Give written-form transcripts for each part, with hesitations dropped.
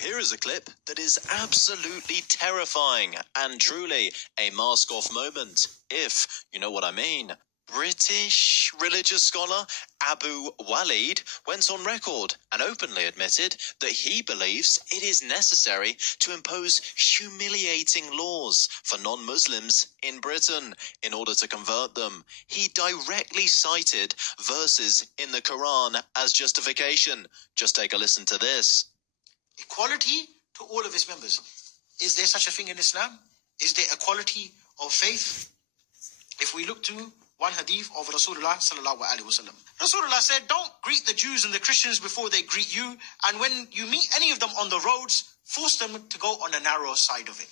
here is a clip that is absolutely terrifying and truly a mask-off moment, if you know what I mean. British religious scholar Abu Walid went on record and openly admitted that he believes it is necessary to impose humiliating laws for non-Muslims in Britain in order to convert them. He directly cited verses in the Quran as justification. Just take a listen to this. Equality to all of its members. Is there such a thing in Islam? Is there equality of faith? If we look to one hadith of Rasulullah sallallahu alaihi wasallam, Rasulullah said, don't greet the Jews and the Christians before they greet you, and when you meet any of them on the roads, force them to go on the narrow side of it.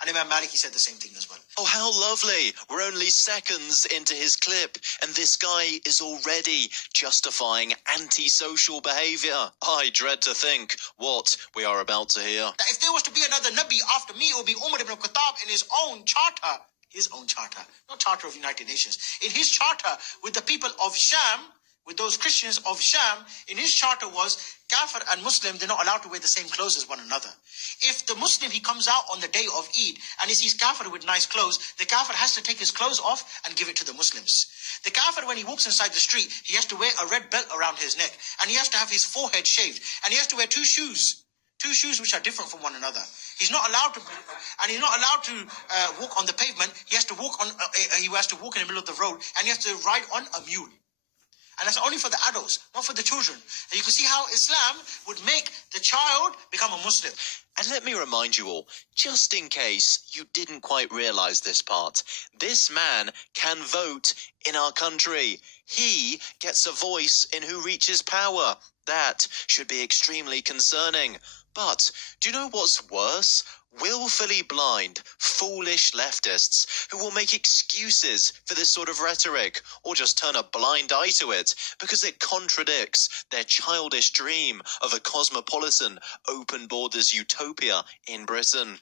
And Imam Malik, he said the same thing as well. Oh, how lovely. We're only seconds into his clip, and this guy is already justifying antisocial behavior. I dread to think what we are about to hear. That if there was to be another Nabi after me, it would be Umar ibn Khattab in his own charter, not charter of United Nations, in his charter with the people of Sham, with those Christians of Sham, in his charter was Kafir and Muslim, they're not allowed to wear the same clothes as one another. If the Muslim, he comes out on the day of Eid and he sees Kafir with nice clothes, the Kafir has to take his clothes off and give it to the Muslims. The Kafir, when he walks inside the street, he has to wear a red belt around his neck, and he has to have his forehead shaved, and he has to wear two shoes which are different from one another. He's not allowed to, and he's not allowed to walk on the pavement. He has to walk on. He has to walk in the middle of the road, and he has to ride on a mule. And that's only for the adults, not for the children. And you can see how Islam would make the child become a Muslim. And let me remind you all, just in case you didn't quite realize this part, this man can vote in our country. He gets a voice in who reaches power. That should be extremely concerning. But do you know what's worse? Willfully blind, foolish leftists who will make excuses for this sort of rhetoric, or just turn a blind eye to it because it contradicts their childish dream of a cosmopolitan, open borders utopia in Britain.